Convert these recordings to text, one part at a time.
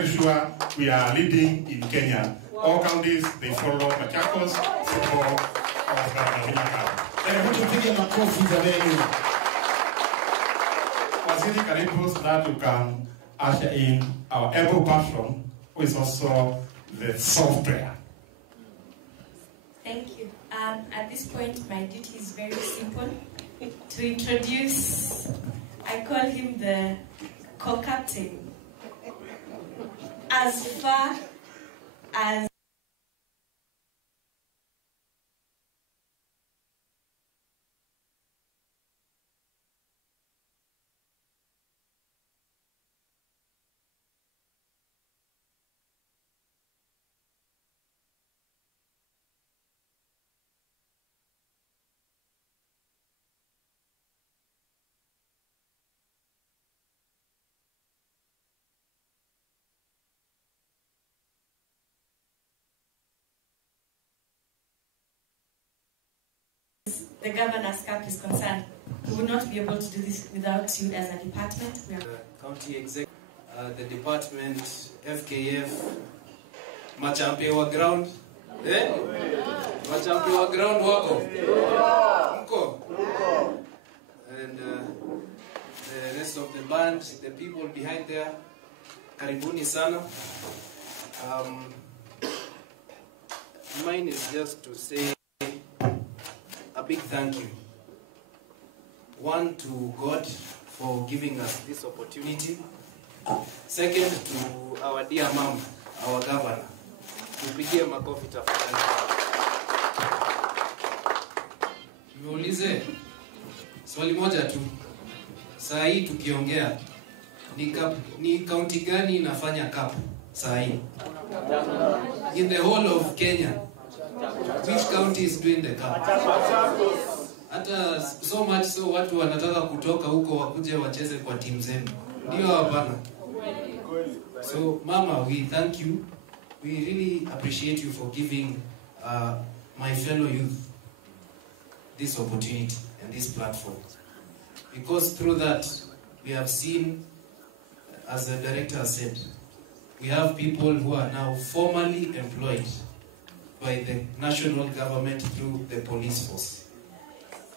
very sure we are leading in Kenya. All counties, they follow Machakos for our Vinya. Waziri karibu so that you can usher in our able person, who is also the software. Thank you. At this point, my duty is very simple. To introduce, I call him the co-captain. As far as the Governor's Cup is concerned, we would not be able to do this without you as a department. We are County Executive, the department, FKF, Machampe wa ground, Machampe wa ground wako, Mko, and the rest of the band, the people behind there, karibuni sana. Mine is just to say a big thank you. One, to God for giving us this opportunity. Second, to our dear mom, our governor. Tupigie makofi tafadhali. Niulize swali moja tu. Saa hii tukiongea ni county gani inafanya cup saa hii? In the whole of Kenya, which county is doing the cup? Hata so much so watu wanataka kutoka huko wakuje wacheze kwa timu zenu. Ndio hapana? So mama, we thank you. We really appreciate you for giving my fellow youth this opportunity and this platform. Because through that, we have seen, as the director said, we have people who are now formally employed by the national government through the police force,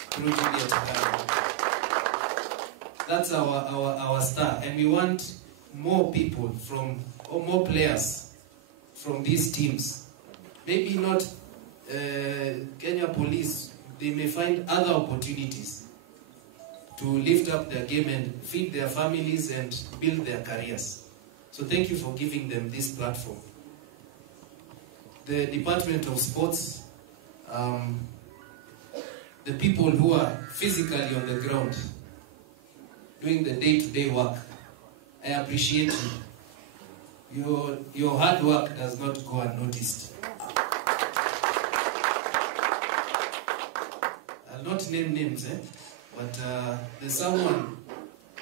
through Juliet Academy. That's our star, and we want more people from, or more players from these teams. Maybe not Kenya Police, they may find other opportunities to lift up their game and feed their families and build their careers. So thank you for giving them this platform. The Department of Sports, the people who are physically on the ground, doing the day-to-day work, I appreciate you. Your hard work does not go unnoticed. I'll not name names, but there's someone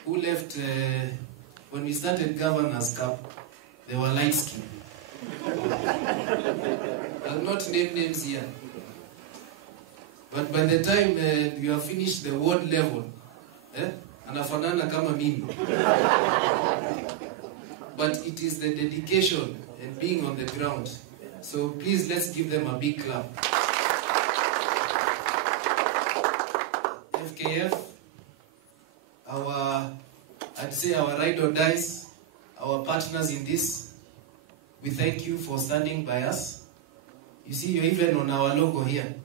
who left when we started Governor's Cup. They were light skinned. I'll not name names here. But by the time you have finished the world level, anafanana kama mimi. But it is the dedication and being on the ground. So please, let's give them a big clap. FKF, I'd say our ride or dies, our partners in this, we thank you for standing by us. You see, you're even on our logo here.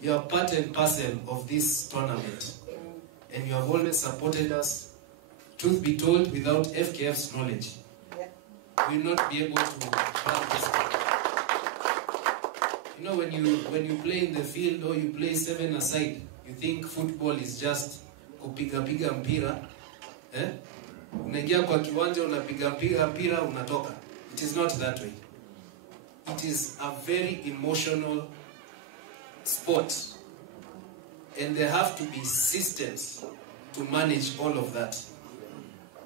You are part and parcel of this tournament. And you have always supported us. Truth be told, without FKF's knowledge, we will not be able to run this game. You know, when you play in the field or you play 7-a-side, you think football is just kupiga mpira. Unaingia kwa kiwanja unapiga mpira unatoka. It is not that way. It is a very emotional sport. And there have to be systems to manage all of that.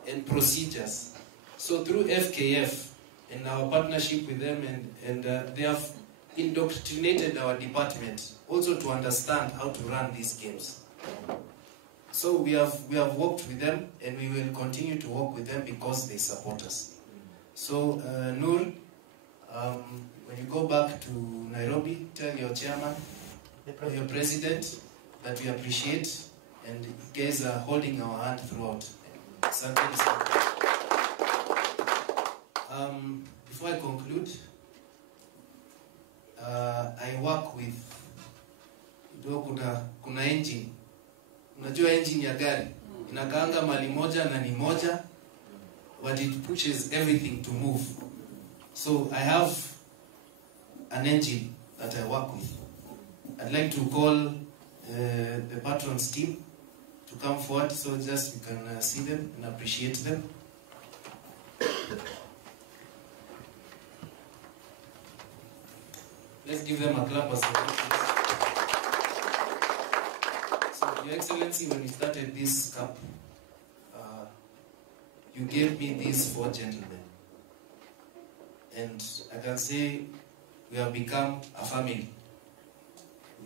And procedures. So through FKF and our partnership with them, and they have indoctrinated our department also to understand how to run these games. So we have worked with them, and we will continue to work with them because they support us. So So, Noor, when you go back to Nairobi, tell your chairman, your president, that we appreciate, and you guys are holding our hand throughout. Before I conclude, I work with, kuna engine. Unajua engine ya gari inakaanga mali moja na ni moja, but it pushes everything to move. So I have an engine that I work with. I'd like to call the patrons team to come forward, so just you can see them and appreciate them. Let's give them a clap as well. So, Your Excellency, when we started this cup, you gave me these 4 gentlemen. And I can say we have become a family.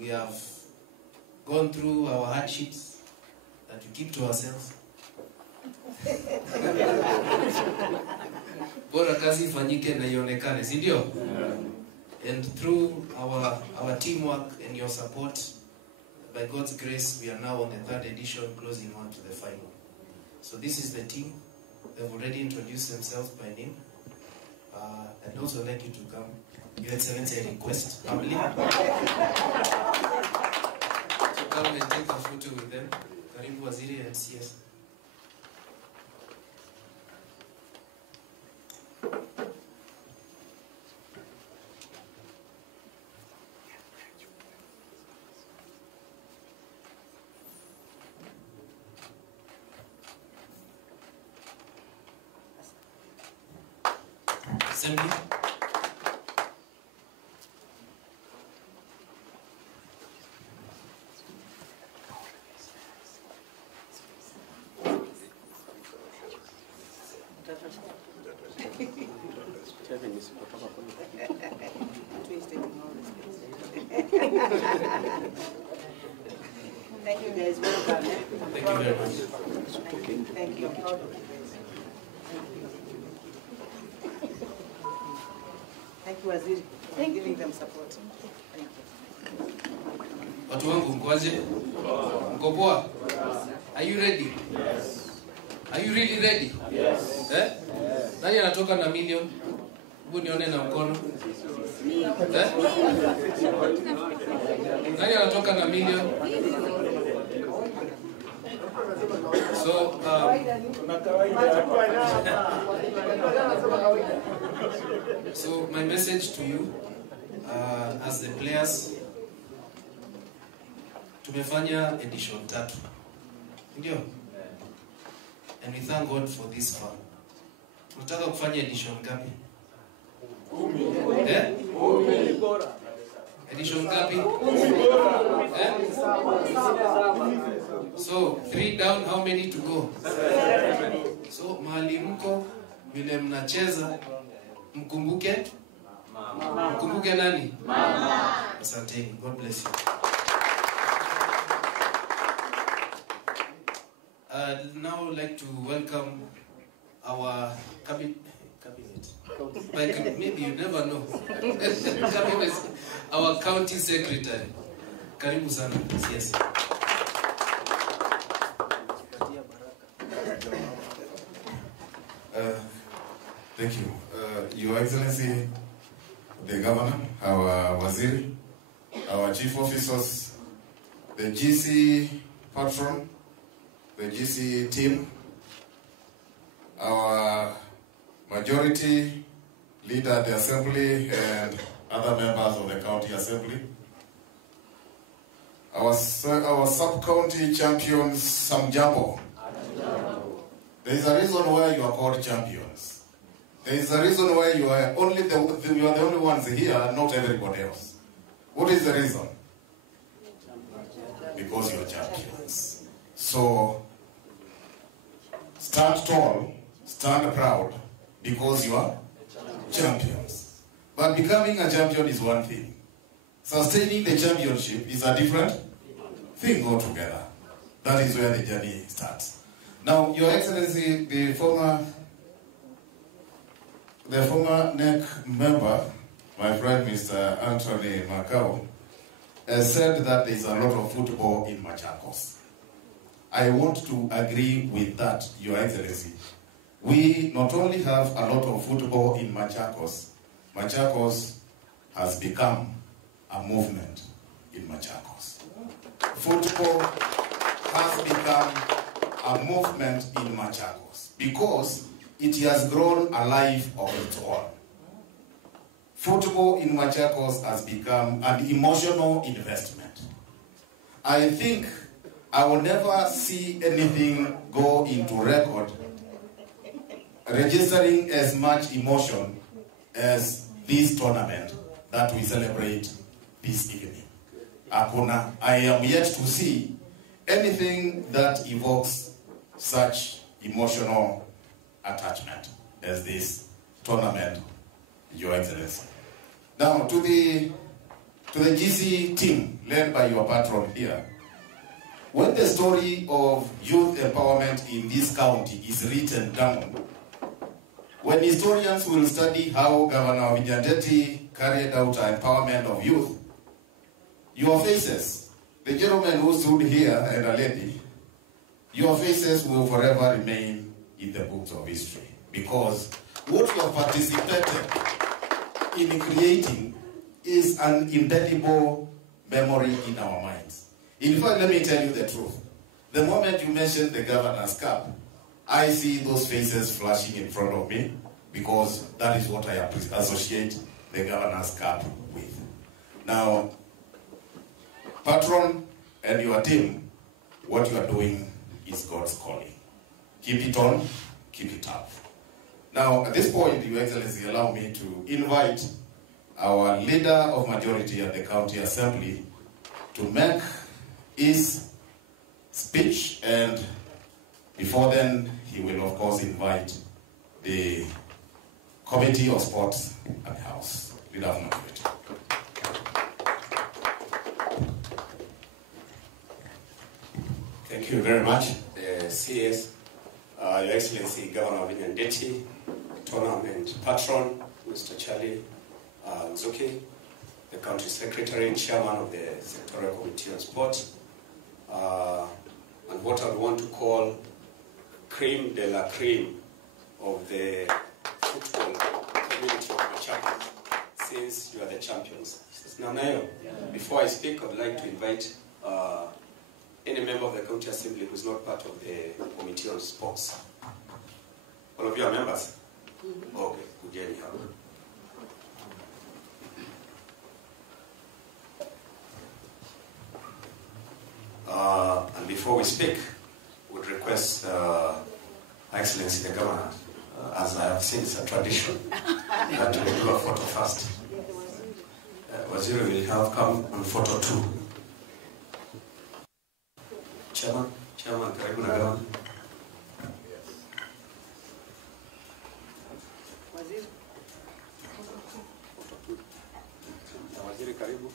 We have gone through our hardships that we keep to ourselves. Bora kazi ifanyike na ionekane, si ndio? And through our teamwork and your support, by God's grace, we are now on the 3rd edition, closing on to the final. So this is the team. They've already introduced themselves by name. I'd also like you to come. Your Excellency, I request family to come and take a photo with them. Karibu Waziri and CS. Assembly. Thank you guys, well done. Thank you very much. Thank you. Thank you, Waziri, for giving them support. Thank you. Watu wangu mkoaje? Mko poa? Are you ready? Yes. Are you really ready? Yes. Eh? Nani anatoka na million? Hebu nione na mkono. Eh? Nani anatoka na million? So, so my message to you, as the players, tumefanya edition 3, ndio? And we thank God for this fun. Tunataka kufanya edition ngapi? 10. Eh? 10. Edition ngapi? 10. Eh? So 3 down, how many to go? 7. So mahali mko vile mnacheza, mkumbuke nani? Mama. Asanteni. God bless you. I'd now like to welcome our cabinet. Like, maybe you never know. Our county secretary. Karibu sana. Yes. Thank you. Your Excellency, the Governor, our Waziri, our Chief Officers, the GC patron, the GC team, our majority leader at the Assembly and other members of the County Assembly, our sub-county champions, Samjambo. There is a reason why you are called champions. There is a reason why you are the only ones here, not everybody else. What is the reason? Because you are champions. So, stand tall, stand proud, because you are champions. But becoming a champion is one thing. Sustaining the championship is a different thing altogether. That is where the journey starts. Now, Your Excellency, the former The former NEC member, my friend Mr. Anthony Macau, has said that there is a lot of football in Machakos. I want to agree with that, Your Excellency. We not only have a lot of football in Machakos, Machakos has become a movement in Machakos. Football has become a movement in Machakos because it has grown a life of its own. Football in Machakos has become an emotional investment. I think I will never see anything go into record registering as much emotion as this tournament that we celebrate this evening. Akuna, I am yet to see anything that evokes such emotional attachment as this tournament, Your Excellency. Now, to the GC team led by your patron here, when the story of youth empowerment in this county is written down, when historians will study how Governor Vinyandeti carried out an empowerment of youth, your faces, the gentleman who stood here and a lady, your faces will forever remain in the books of history. Because what you have participated in creating is an indelible memory in our minds. In fact, let me tell you the truth. The moment you mentioned the Governor's Cup, I see those faces flashing in front of me because that is what I associate the Governor's Cup with. Now, Patron and your team, what you are doing is God's calling. Keep it on, keep it up. Now, at this point, Your Excellency, allow me to invite our leader of majority at the county assembly to make his speech, and before then, he will of course invite the Committee of Sports at the House. Leader of majority. Thank you very much, CS, Your Excellency Governor Vinyandeti, Tournament Patron, Mr. Charlie Nzuki, the County Secretary and Chairman of the Sectorial Committee on Sport, and what I want to call creme de la creme of the football community of Machakos, since you are the champions. Nanayo, before I speak, I would like to invite any member of the County Assembly who is not part of the Committee on Sports. All of you are members? Okay, good journey. And before we speak, we would request Excellency the Governor, as I have seen it's a tradition, that we do a photo first. Waziri will have come on photo 2. Chairman, karibu na Governor. Waziri karibu.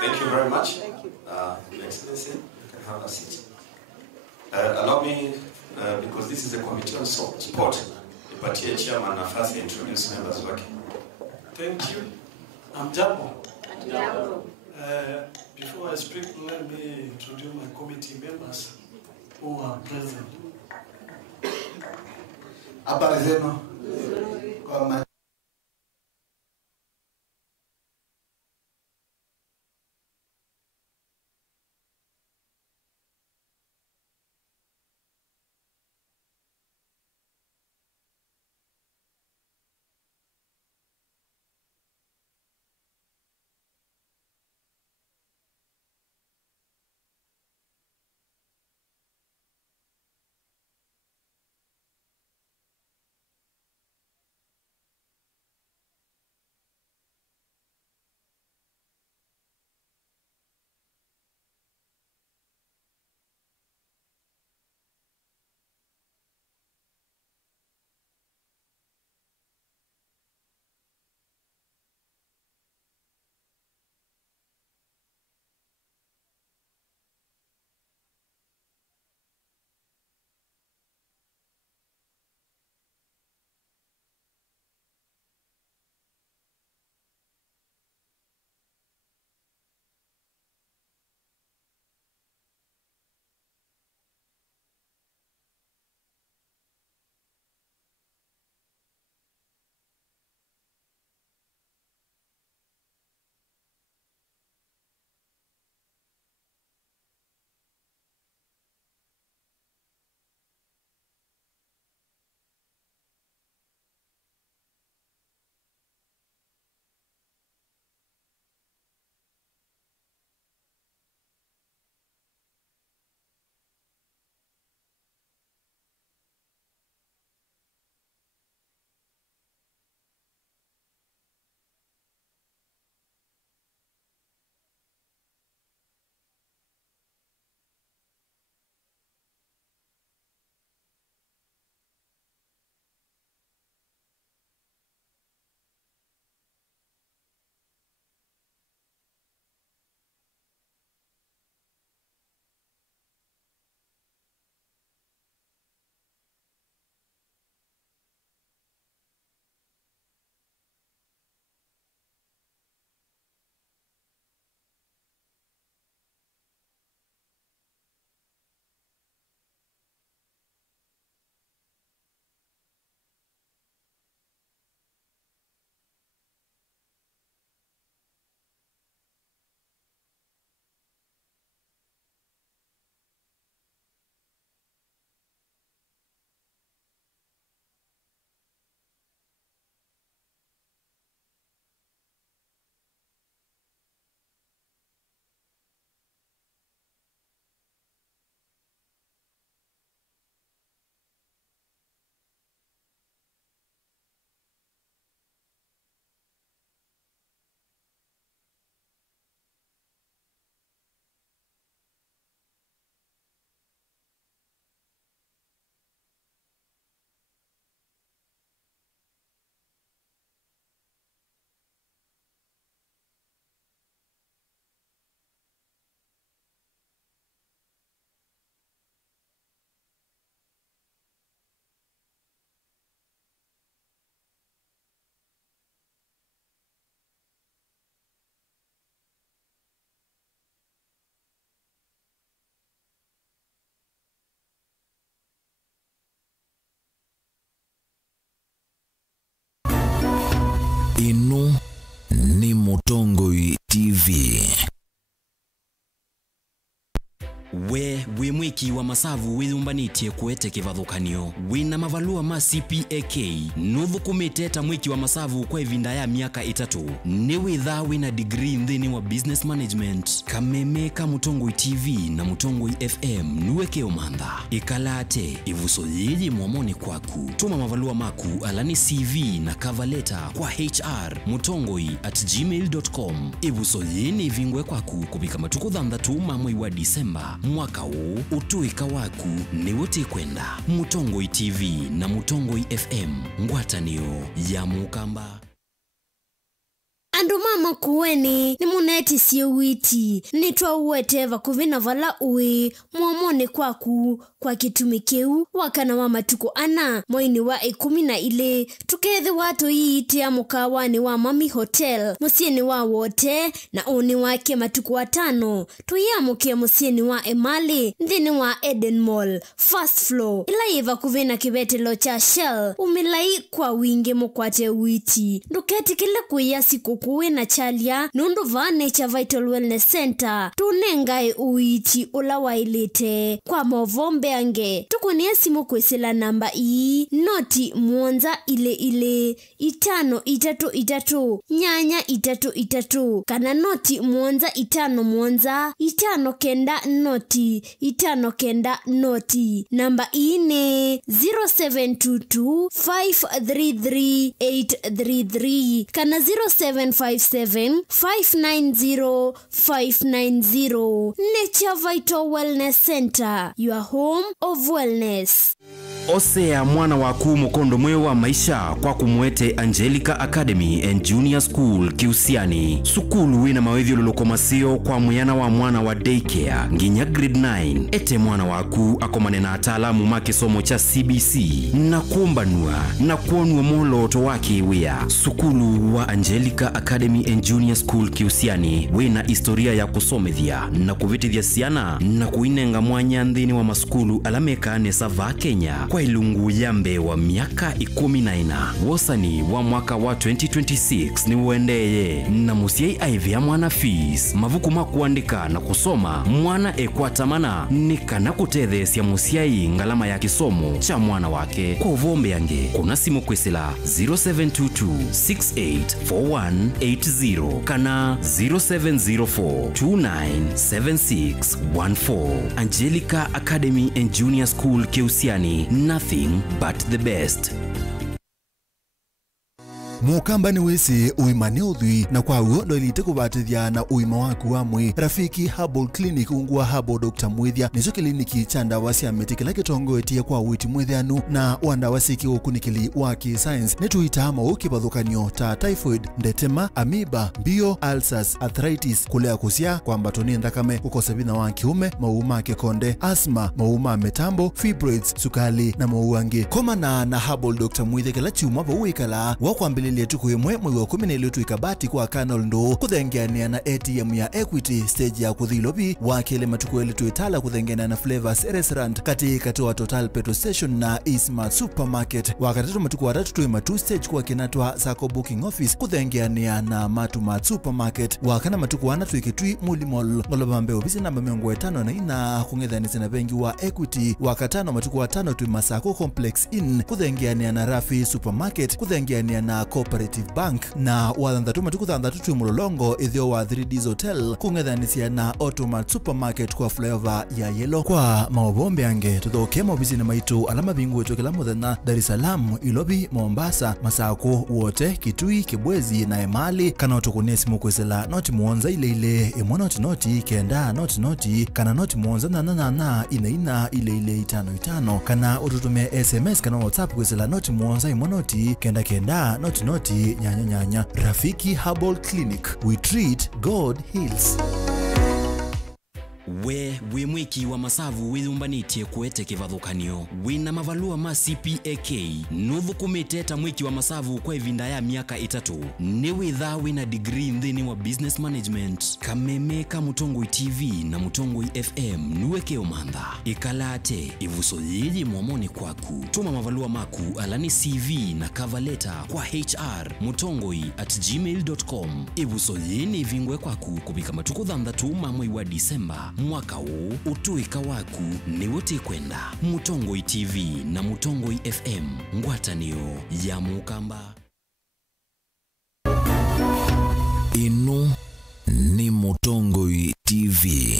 Thank you very much. Your Excellency, you can have a seat. Allow me, because this is a committee on sport, nipatie chairman nafasi introduce members wake. Thank you. Jambo. Before I speak, let me introduce my committee members who are present. Habari zenu. Kwa mwiki wa masavu withumbanĩtie kuete kivathukanio wina mavalua ma CPAK nuthukumite ta mwiki wa masavu kwa ivinda ya miaka 3 ni witha wina degree nthini wa business management kameme ka Mutongoi TV na Mutongoi FM nuweke umantha ikalate ivuso yiji mwamoni kwaku tuma mavalua maku alani CV na cover letter kwa hr@mutongoi@gmail.com ivuso yini vingwe kwaku kupika matuku thanthatu mwai wa Disemba mwaka huu utuika waku ni wote kwenda Mutongoi TV na Mutongoi FM ngwatanio ya mukamba. Andu mama kuweni ni muneti siyo witi nitwa uwete vakuvina vala ui mwamone kwaku kwa kitumikeu wakana wa matuko ana moini wa 12 tukethe watu iiti ya mukawani wa Mami Hotel musieni wa wote na uni wake matuko 5 tuyamuke musieni wa Emali nthini wa Eden Mall first floor ila iva kuvina kivetelo cha Shell umilai kwa wingi mukwate witi nduketi kile kuya siku kuwe na chalia nundu vane cha Vital Wellness Center tunengai uiti ula wailite kwa movombe ange tukunia simu kwesila namba ii noti mwonza ile 533 nyanya 33 kana noti mwonza 5 mwonza 5 kenda noti 5 kenda noti namba ii ne 0722 533 833 kana 0757 590 590 Nature Vital Wellness Center, your home of wellness. Osea mwana waku mukondo mwe wa maisha kwa kumwete Angelica Academy and Junior School Kiusiani. Sukulu wina mawethio lolokomasio kwa muyana wa mwana wa daycare nginya grade 9. Ete mwana waku akomane na ataalamu ma kisomo cha CBC na kuombanua na kuonwa moloto wake wea. Sukulu wa Angelica Academy and Junior School Kiusiani wina historia ya kusomethia na kuvitithia siana na kuinenga mwanya nthini wa masukulu alameka nesa va Kenya kwa ilungu yambe wa miaka 14. Wosani wa mwaka wa 2026 ni uendeye na musiai aivia mwana fees mavuku makuandika na kusoma mwana ekwatamana nikana kutethesia musiai ngalama ya kisomo cha mwana wake. Kwa uvombe yange kuna simu kwesila 0722684180 kana 0704297614. Angelica Academy and Junior School Kiusiani, nothing but the best. Mukamba ni wese uimane udhui na kwa uo ndo ilite kubatithia na uima waku wa mwi. Rafiki Herbal Clinic ungua Herbal Dr. Mwithia nizo kliniki cha ndawa cia miti kila kitongo etia kwa witi mwithianu na wanda wasiki ukunikili waki science netuita mauki bathukanio ta typhoid, ndetema, amoeba, bio, ulcers, arthritis, kulea kusia kwa mbatoni ndakame, kukose bina wa kiume, mauma kekonde, asthma, mauma metambo, fibroids, sukali na mauange. Koma na Herbal Dr. Mwithia kila chiuma pa uikala wakwambili letu kuimwe mwe wa 12 ikabati kwa kanal ndo kuthengeania na ATM ya Equity stage ya kuthilobi wakile matukweli tuitala kuthengeania na Flavors Restaurant katika Total Petrol Station na Eastmart Supermarket wakati matuku watatu tuima 2 stage kwa kinatwa Sako Booking Office kuthengeania na Matumat Supermarket wakana matuku wana tuikitui Muli Mall ngolobambe obisi namba 5 na ina kungethanisi na bengi wa Equity wakatano matuku watano tuima Sako Complex Inn kuthengeania na Rafi Supermarket kuthengeania na Cooperative Bank na wathanthatu matuku thanthatu mulolongo ithio wa 3D's Hotel kungethanisia na Automat Supermarket kwa flavor ya yellow. Kwa maobombe ange tuthoke mobisi na maitu alama bingu wetu kila muthenya Dar es Salaam, Ilobi, Mombasa, Masako wote, Kitui, Kibwezi na Emali kana utukunie simu kwesela noti muonza ile noti kenda noti kana noti muonza na ina ile 55 kana ututumia SMS kana WhatsApp kwesela noti muonza noti kenda noti nyanya. Rafiki Herbal Clinic, we treat, God heals. We mwiki wa masavu withumbanĩtie kuete kivathukanio wina mavalua ma CPAK nuthukumite ta mwiki wa masavu kwa ivinda ya miaka 3 ni witha wina degree nthini wa business management kameme ka Mutongoi TV na Mutongoi FM nuweke umantha ikalate ivuso yiji mwamoni kwaku tuma mavalua maku alani CV na cover letter kwa hr@mutongoi@gmail.com ivuso yini vingwe kwaku kupika matuku thanthatu mwai wa Disemba mwaka huu utuika waku ni wote kwenda Mutongoi TV na Mutongoi FM ngwatanio ya Mukamba. Ino ni Mutongoi TV.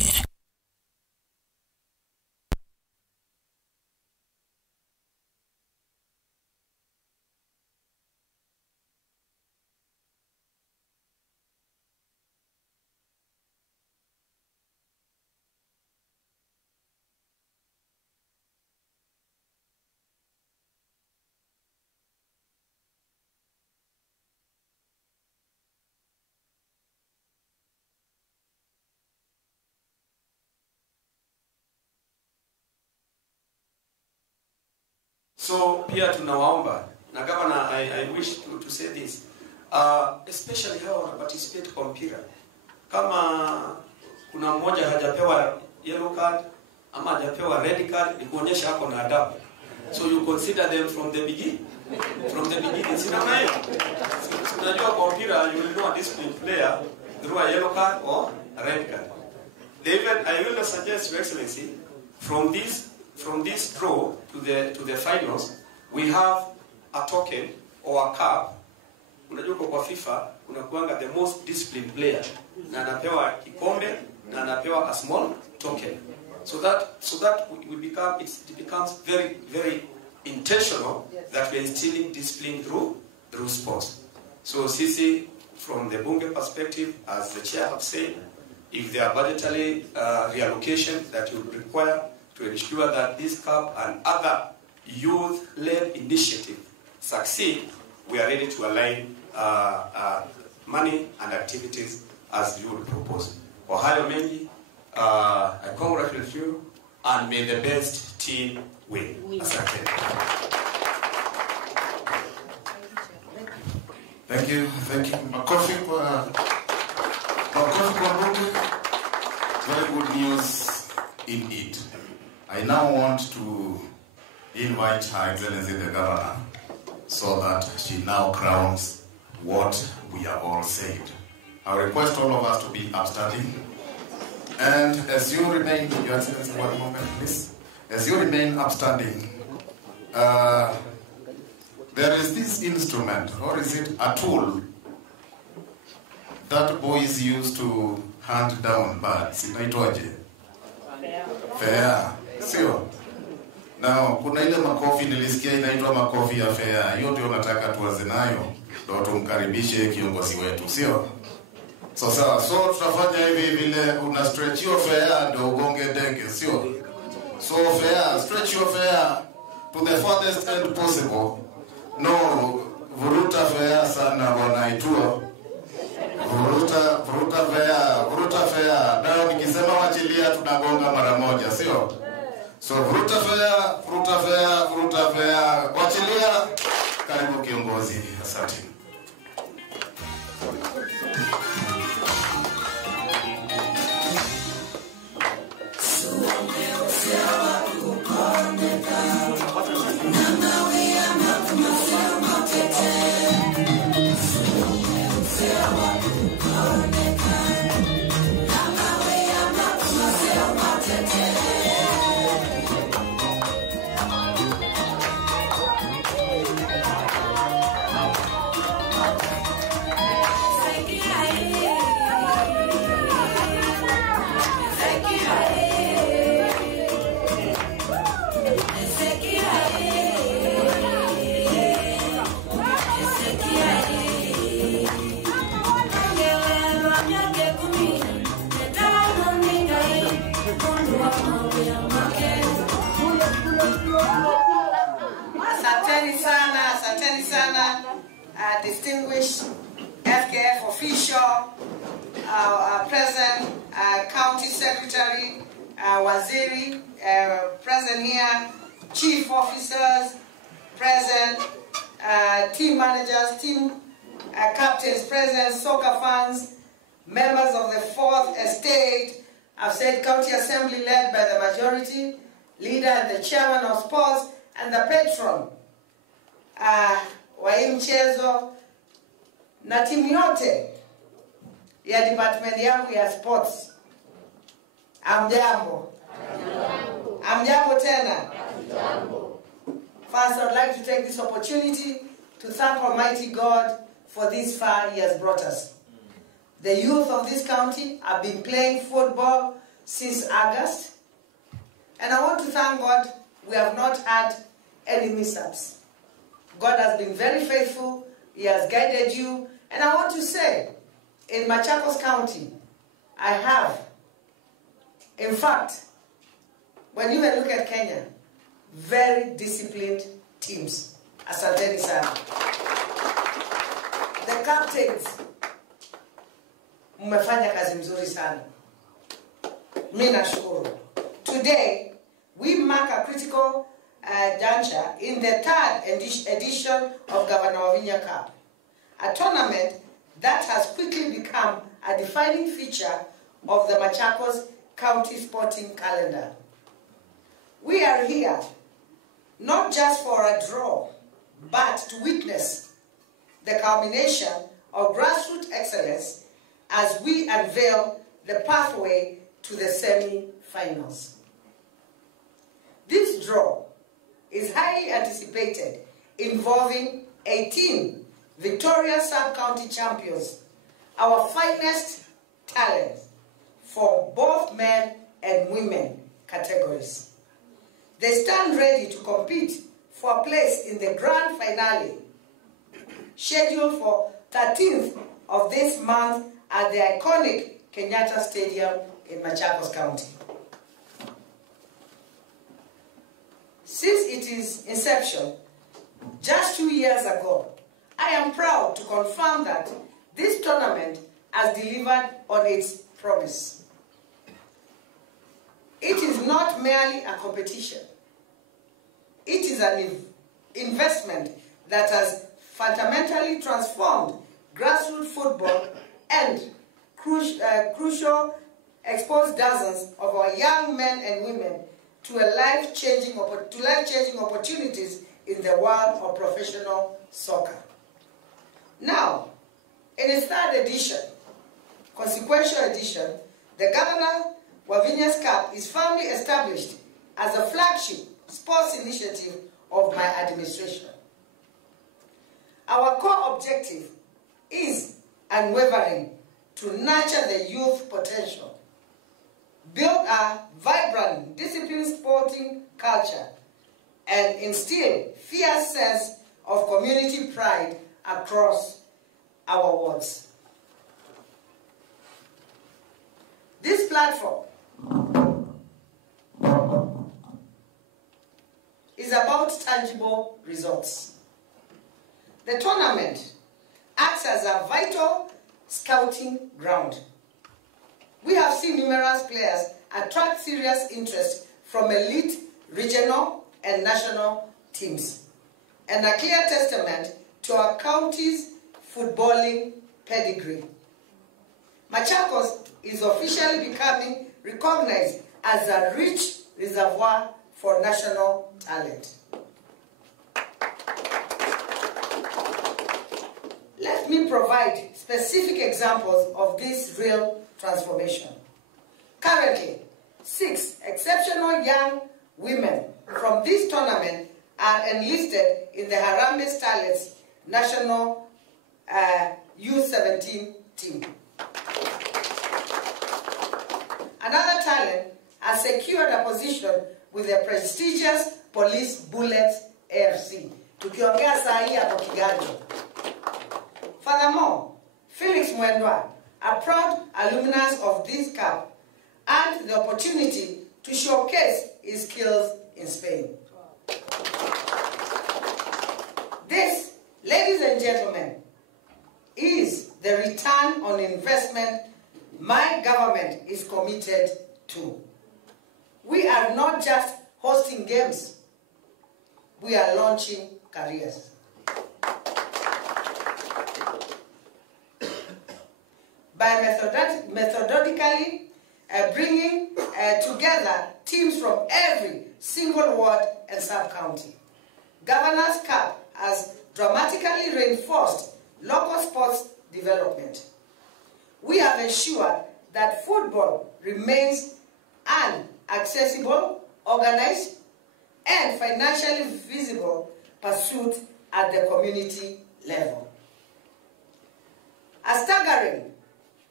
So pia tunawaomba na governor, I wish to say this, especially how wana participate kwa mpira. Kama kuna mmoja hajapewa yellow card ama hajapewa red card, ni kuonyesha hapo na adabu. So you consider them from the beginning. Sina nayo. So unajua kwa mpira you will know a disciplined player through a yellow card or a red card. I will suggest, Your Excellency, from this draw to the finals, we have a token or a cup. Unajua kwa FIFA unakuanga the most disciplined player na anapewa kikombe na anapewa a small token. So that it becomes very, very intentional that we are instilling discipline through sports. So sisi, from the Bunge perspective, as the chair have said, if there are budgetary reallocation that you would require to ensure that this cup and other youth-led initiatives succeed, we are ready to align money and activities as you would propose. For hayo mengi, I congratulate you and may the best team win. Asante. Thank you. Makofi kwa Bunge. Very good news indeed. I now want to invite Her Excellency the Governor so that she now crowns what we have all said. I request all of us to be upstanding. And as you remain, Your Excellency, one moment please. As you remain upstanding, there is this instrument, or is it a tool, that boys use to hand down birds. Inaitwaje? Fair. Sio? Now, kuna ile makofi nilisikia inaitwa makofi ya fair. Hiyo ndio nataka tuanze nayo. Ndio tumkaribishe kiongozi wetu, sio? So tutafanya hivi vile una stretch your fair ndio ugonge ndege, sio? So fair, stretch your fair to the farthest end possible. No, vuruta fair sana wanaitua. Vuruta fair. Ndio nikisema wachilia tunagonga mara moja, sio? So vuruta fair, wachilia. Karibu kiongozi. Asante. Asanteni sana, distinguished FKF official, present, county secretary, waziri, present here, chief officers, present, team managers, team captains present, soccer fans, members of the Fourth Estate. I've said county assembly led by the majority, leader and the chairman of sports, and the patron wa hii mchezo na timu yote ya department yangu ya sports. Amjambo. Amjambo tena. First, I'd like to take this opportunity to thank Almighty God for this far He has brought us. The youth of this county have been playing football since August, and I want to thank God we have not had any mishaps. God has been very faithful, He has guided you, and I want to say, in Machakos County, I have, in fact, when you look at Kenya, very disciplined teams. Asanteni sana. The captains, mmefanya kazi mzuri sana. Mimi nashukuru. Today, we mark a critical juncture in the third edition of Governor Wavinya Cup, a tournament that has quickly become a defining feature of the Machakos County sporting calendar. We are here not just for a draw, but to witness the culmination of grassroots excellence as we unveil the pathway to the semi-finals. This draw is highly anticipated, involving 18 Victoria Sub-County champions, our finest talents for both men and women categories. They stand ready to compete for a place in the grand finale, scheduled for 13th of this month at the iconic Kenyatta Stadium in Machakos County. Since its inception, just 2 years ago, I am proud to confirm that this tournament has delivered on its promise. It is not merely a competition. It is an investment that has fundamentally transformed grassroots football and crucial exposed dozens of our young men and women to life-changing opportunities in the world of professional soccer. Now, in its third edition, consequential edition, the Governor Wavinya's Cup is firmly established as a flagship sports initiative of my administration. Our core objective is unwavering to nurture the youth potential, build a vibrant, disciplined sporting culture, and instill fierce sense of community pride across our wards. This platform is about tangible results. The tournament acts as a vital scouting ground. We have seen numerous players attract serious interest from elite, regional, and national teams, and a clear testament to our county's footballing pedigree. Machakos is officially becoming recognized as a rich reservoir for national talent. Let me provide specific examples of this real transformation. Currently, 6 exceptional young women from this tournament are enlisted in the Harambee Starlets National U17 team. Another talent has secured a position with the prestigious Police Bullets AFC. Tukiongea saa hii hapo Kiganjo. Furthermore, Felix Mwendwa, a proud alumnus of this cup, had the opportunity to showcase his skills in Spain. This, ladies and gentlemen, is the return on investment my government is committed to. We are not just hosting games, we are launching careers. By methodically bringing together teams from every single ward and sub-county, Governor's Cup has dramatically reinforced local sports development. We have ensured that football remains an accessible, organized, and financially visible pursuit at the community level. A staggering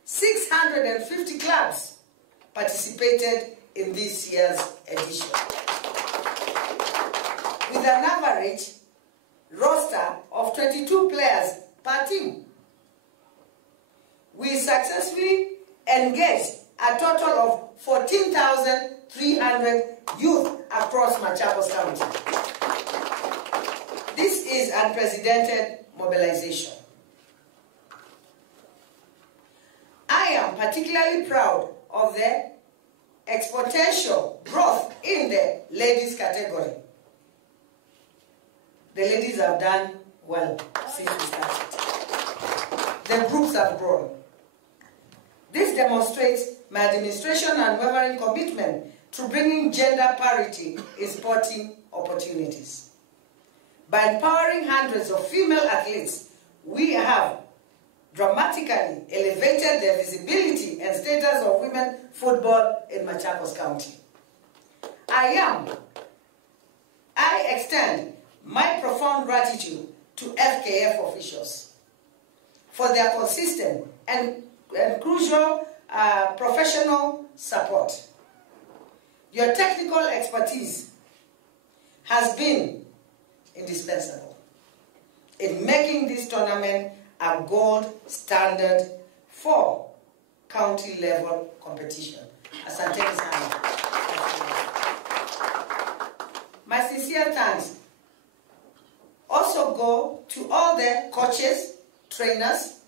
650 clubs participated in this year's edition, with an average roster of 22 players per team. We successfully engaged a total of 14,300 youth across Machakos County. This is unprecedented mobilization. I am particularly proud of the exponential growth in the ladies category. The ladies have done well since we started. The groups have grown. This demonstrates my administration unwavering commitment to bringing gender parity in sporting opportunities. By empowering hundreds of female athletes, we have dramatically elevated the visibility and status of women football in Machakos County. I extend my profound gratitude to FKF officials for their consistent and crucial professional support. Your technical expertise has been indispensable in making this tournament a gold standard for county level competition. Asanteni sana. My sincere thanks also go to all the coaches, trainers,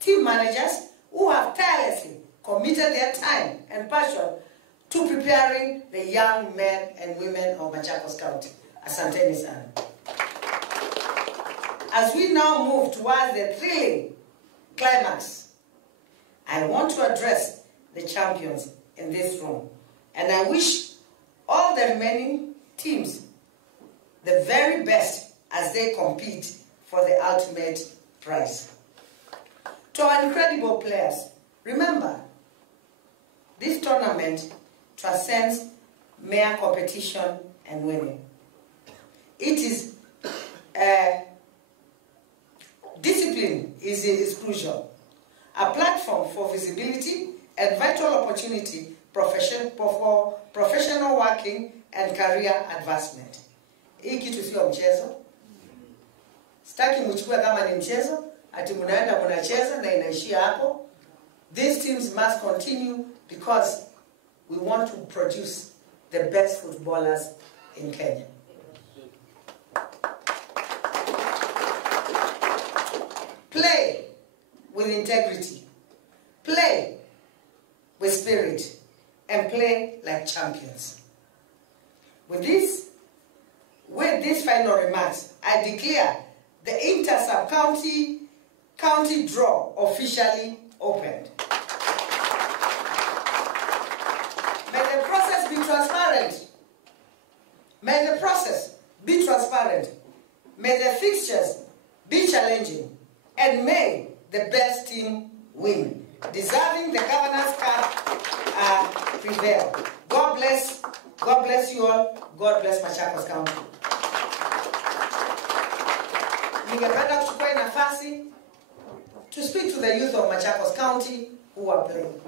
team managers who have tirelessly committed their time and passion to preparing the young men and women of Machakos County. Asanteni sana. As we now move towards the thrilling climax, I want to address the champions in this room, and I wish all the remaining teams the very best as they compete for the ultimate prize. To our incredible players, remember, this tournament transcends mere competition and winning. It is discipline is crucial. A platform for visibility and vital opportunity for professional working and career advancement. Hii kitu sio mchezo. Sitaki mchukue kama ni mchezo, ati mnaenda mnacheza na inaishia hapo. These teams must continue because we want to produce the best footballers in Kenya. Play with integrity, play with spirit, and play like champions. With these final remarks, I declare the inter-sub-county draw officially opened. May the process be transparent. May the process be transparent. May the fixtures be challenging. And may the best team win, deserving the Governor's Cup prevail. God bless you all. God bless Machakos County. Ningependa kuchukua nafasi to speak to the youth of Machakos County who are playing.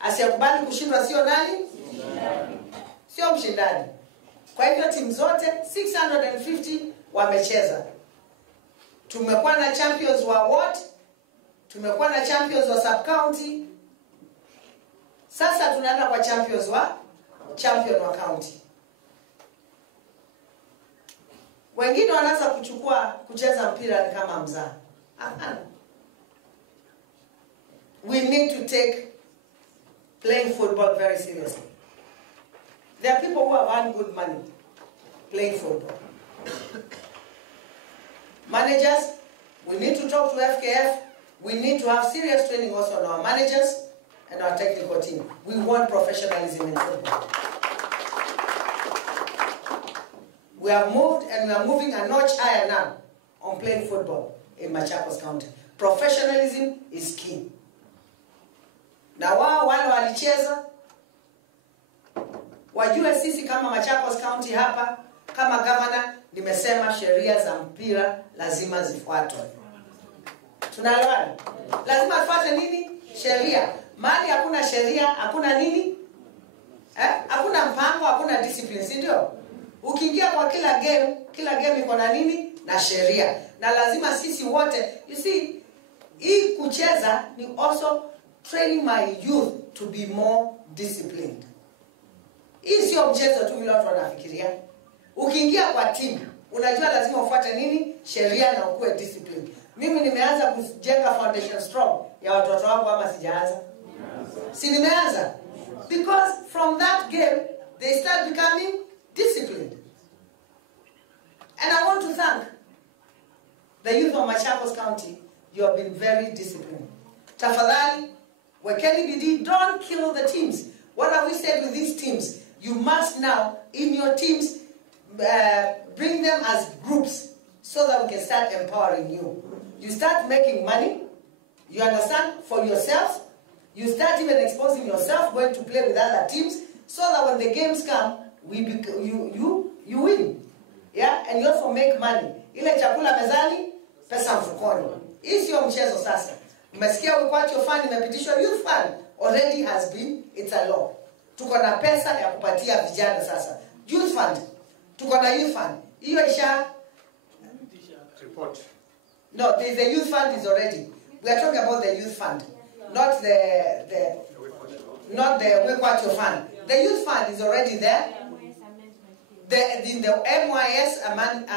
Asiyekubali kushindwa sio nani? Sio mshindani. Kwa hivyo timu zote 650 wamecheza. Tumekuwa na champions wa ward, tumekuwa na champions wa sub-county. Sasa tunaenda kwa champion wa county. Wengine wanaanza kucheza mpira kama mzaa. We need to take playing football very seriously. There are people who have earned good money playing football. Managers, we need to talk to FKF. We need to have serious training also on our managers and our technical team. We want professionalism in football. We have moved and we are moving a notch higher now on playing football in Machakos County. Professionalism is key. Na wao wale walicheza wajue sisi kama Machakos County hapa, kama governor, nimesema sheria za mpira lazima zifuatwe. Tunaelewana? Lazima tufuate nini? Sheria. Mahali hakuna sheria, hakuna nini? Hakuna mpango, hakuna discipline, si ndio? Ukiingia kwa kila game iko na nini? Na sheria. Na lazima sisi wote, you see, hii kucheza ni also training my youth to be more disciplined. Hii sio mchezo tu vile watu wanafikiria. Ukiingia kwa timu, unajua lazima ufuate nini? Sheria na ukuwe disciplined. Mimi nimeanza kujenga foundation strong ya watoto wangu ama sijaanza? Si nimeanza? Because from that game, they start becoming disciplined. And I want to thank the youth of Machakos County. You have been very disciplined. Tafadhali, wekeni bidii, don't kill the teams. What have we said with these teams? You must now, in your teams, bring them as groups so that we can start empowering you. You start making money, you understand, for yourself. You start even exposing yourself, going to play with other teams, so that when the games come, you win. Yeah? And you also make money. Ile chakula mezani, pesa mfukoni. Hii sio mchezo sasa. Mmesikia Wekwachi Fund imepitishwa, youth fund already has been, it's a law. Tuko na pesa ya kupatia vijana sasa. Youth fund. Tuko na youth fund. Hiyo isha report. No, the youth fund is already. We are talking about the youth fund, not the Wekwachi Fund. The youth fund is already there. In the MYS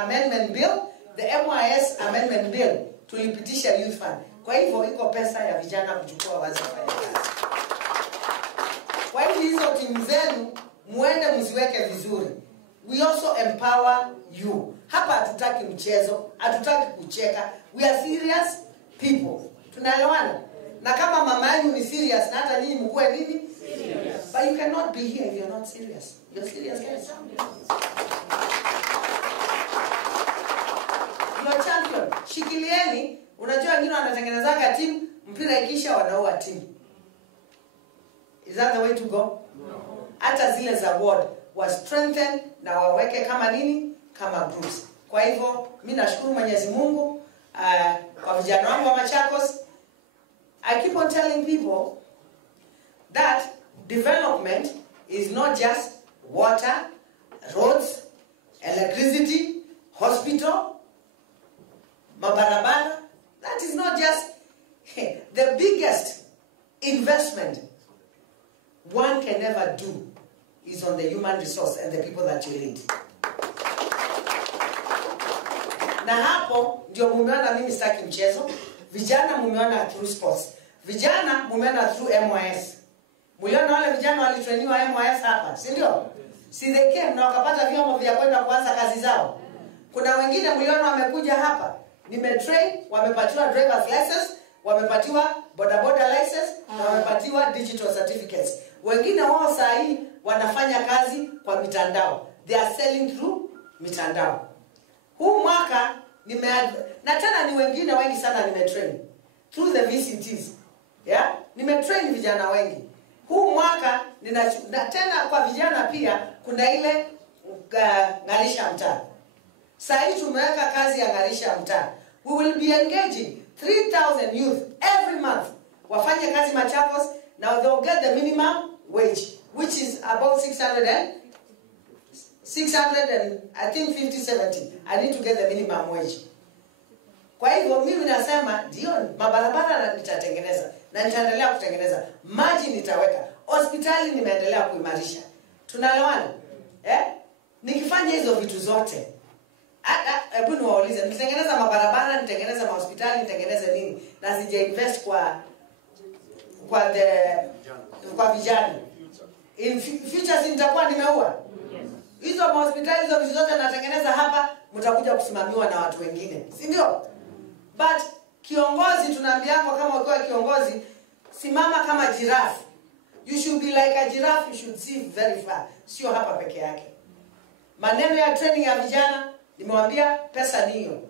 amendment bill, the MYS amendment bill tulipitisha youth fund. Kwa hivyo iko pesa ya vijana kuchukua wazi kufanya kazi. Kwa hivyo hizo timu zenu muende mziweke vizuri. We also empower you. Hapa hatutaki mchezo, hatutaki kucheka. We are serious people. Tunaelewana? Na kama mama yenu ni serious na hata nyinyi mkuwe nini? Serious. But you cannot be here if you're not serious. You're serious, guys. You're champion. Shikilieni. Unajua wengine wanatengenezanga timu, mpira ikisha wanaua timu. Is that the way to go? No. Hata zile za ward was strengthened na waweke kama nini? Kama groups. Kwa hivyo mimi nashukuru Mwenyezi Mungu kwa vijana wangu wa Machakos. I keep on telling people that development is not just water, roads, electricity, hospital, mabarabara. That is not just the biggest investment one can ever do is on the human resource and the people that you lead. Na hapo ndio mumeona mimi sitaki mchezo. Vijana mumeona through sports. Vijana mumeona through MYS. Muliona wale vijana walitrainiwa MYS hapa, si ndio? Si they came na wakapata vyombo vya kwenda kuanza kazi zao. Kuna wengine muliona wamekuja hapa. Nimetrain, wamepatiwa driver's license, wamepatiwa bodaboda license, na wamepatiwa digital certificates. Wengine wao saa hii wanafanya kazi kwa mitandao. They are selling through mitandao. Huu mwaka na tena ni wengine wengi sana nimetrain through the VCTs. Yeah? Nimetrain vijana wengi. Huu mwaka na tena kwa vijana pia kuna ile ngalisha mtaa. Sasa hii tumeweka kazi ya ngalisha mtaa. We will be engaging 3,000 youth every month. Wafanye kazi Machakos. Now they'll get the minimum wage, which is about 600 and I think 50-70. I need to get the minimum wage. Kwa hivyo mimi nasema ndio mabarabara nitatengeneza na nitaendelea kutengeneza. Maji nitaweka. Hospitali nimeendelea kuimarisha. Tunaelewana? Nikifanya hizo vitu zote. Hebu niwaulize, nitengeneza mabarabara, nitengeneza mahospitali, nitengeneze nini? Na sija invest kwa vijana. In future nitakuwa nimeua. Hizo mahospitali hizo vitu zote natengeneza hapa, mtakuja kusimamiwa na watu wengine. Si ndio? But kiongozi tunaambiana kama ukiwa kiongozi, simama kama giraffe. You should be like a giraffe, you should see very far. Sio hapa peke yake. Maneno ya training ya vijana, nimewambia pesa ni hiyo.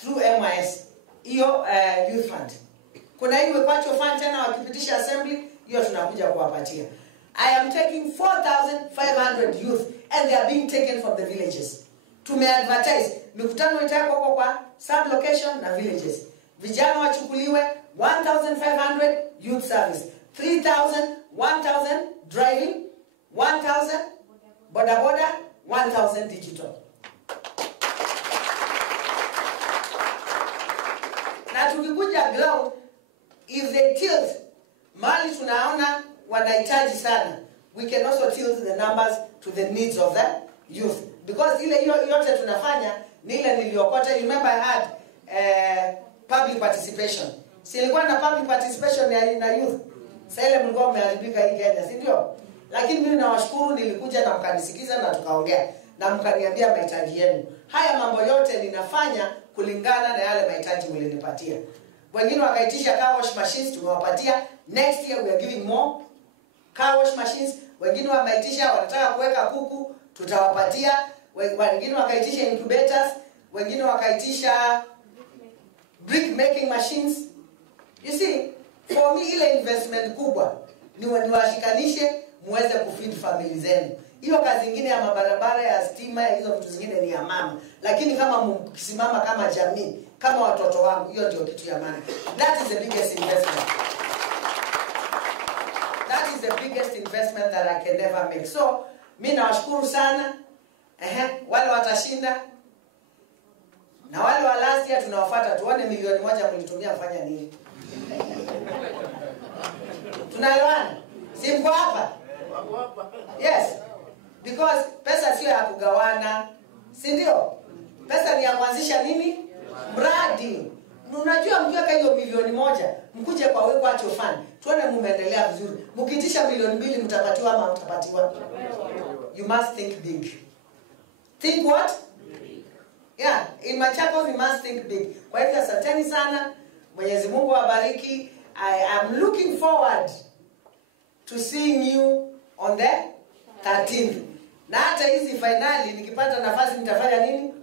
Through MYS. Hiyo youth fund. Kuna hii Wekwachi Fund tena wakipitisha assembly, hiyo tunakuja kuwapatia. I am taking 4,500 youth and they are being taken from the villages. Tumeadvertise mikutano itakuwa kwa sub-location na villages. Vijana wachukuliwe 1,500 youth service, 3,000, 1,000 driving, 1,000 boda boda, 1,000 digital. Na tukikuja ground, if they tilt mali tunaona wanahitaji sana, we can also tilt the numbers to the needs of the youth, because ile yote tunafanya ni ile niliokota. You remember I had public participation. Si ilikuwa na public participation na youth. Sasa ile mlikuwa mmeharibika hii Kenya, si ndio? Lakini mimi nawashukuru, nilikuja na mkanisikiza na tukaongea na mkaniambia mahitaji yenu. Haya mambo yote ninafanya kulingana na yale mahitaji mlinipatia. Wengine wakaitisha car wash machines, tumewapatia. Next year we are giving more car wash machines. Wengine wameitisha wanataka kuweka kuku, tutawapatia. Wengine wakaitisha incubators, wengine wakaitisha brick making machines. You see, for me ile investment kubwa ni washikanishe muweze kufeed family zenu. Hiyo kazi nyingine ya mabarabara, ya stima, hizo vitu zingine ni ya mama. Lakini kama mkisimama kama jamii, kama watoto wangu, hiyo ndio kitu ya maana. That is the biggest investment. That is the biggest investment that I can never make. So, mimi nawashukuru sana. Wale watashinda. Na wale wa last year tunawafuata, tuone milioni 1 mlitumia kufanya nini. Tunaelewana? Si mko hapa? Yes. Because pesa sio ya kugawana, si ndio? Pesa ni ya kuanzisha nini? Mradi. Unajua mkiweka hiyo milioni 1, mkuje kwa wewe kwacho fund. Tuone mmeendelea vizuri. Mkiitisha milioni 2 mtapatiwa ama mtapatiwa? You must think big. Think what? Yeah, in Machakos we must think big. Kwa hivyo asanteni sana. Mwenyezi Mungu awabariki. I am looking forward to seeing you on the 13th. Na hata hizi finali nikipata nafasi nitafanya nini?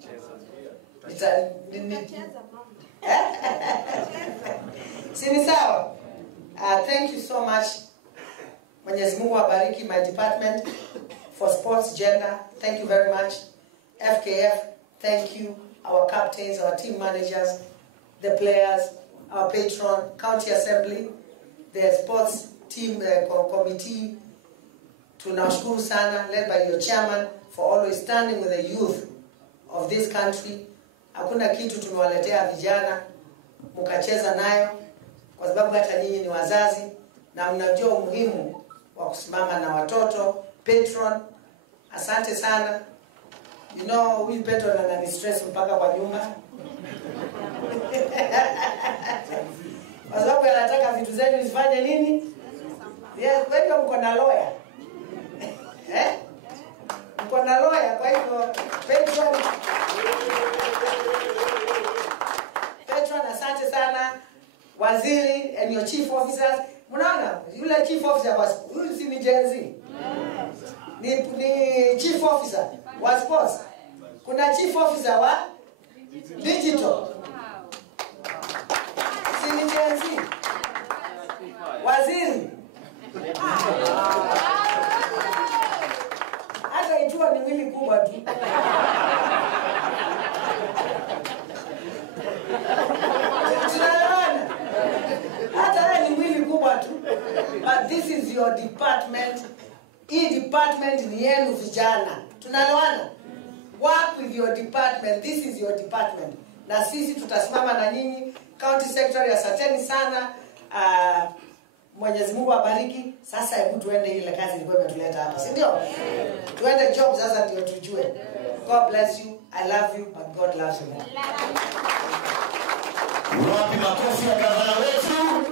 Sini sawa? Thank you so much. Mwenyezi Mungu awabariki my department for sports gender. Thank you very much. FKF, thank you. Our captains, our team managers, the players, our patron, county assembly, the sports team committee. Tunashukuru sana, led by your chairman, for always standing with the youth of this country. Hakuna kitu tumewaletea vijana mkacheza nayo, kwa sababu hata nyinyi ni wazazi na mnajua umuhimu wa kusimama na watoto. Patron, asante sana. You know, huyu patron ana stress mpaka kwa nyumba. Kwa sababu anataka vitu zenu zifanye nini? Yes, wewe mko na lawyer. Mko na lawyer, kwa hivyo Patron, asante sana. Waziri and your chief officers. Mnaona, yule chief officer was huyu si ni Gen Z. Ni chief officer wa sports. Kuna chief officer wa digital. Si ni Gen Z. Waziri. Hata ikiwa ni mwili kubwa tu. Tunaona. Hata ni mwili kubwa tu. But this is your department. Hii department ni yenu vijana. Tunaelewana? Work with your department. This is your department. Na sisi tutasimama na nyinyi. County Secretary, asanteni sana. Mwenyezi Mungu awabariki. Sasa hebu tuende ile kazi ilikuwa imetuleta hapa, si ndio? Tuende job sasa ndio tujue. God bless you. I love you, but God loves you more. Wapi makofi ya gavana wetu?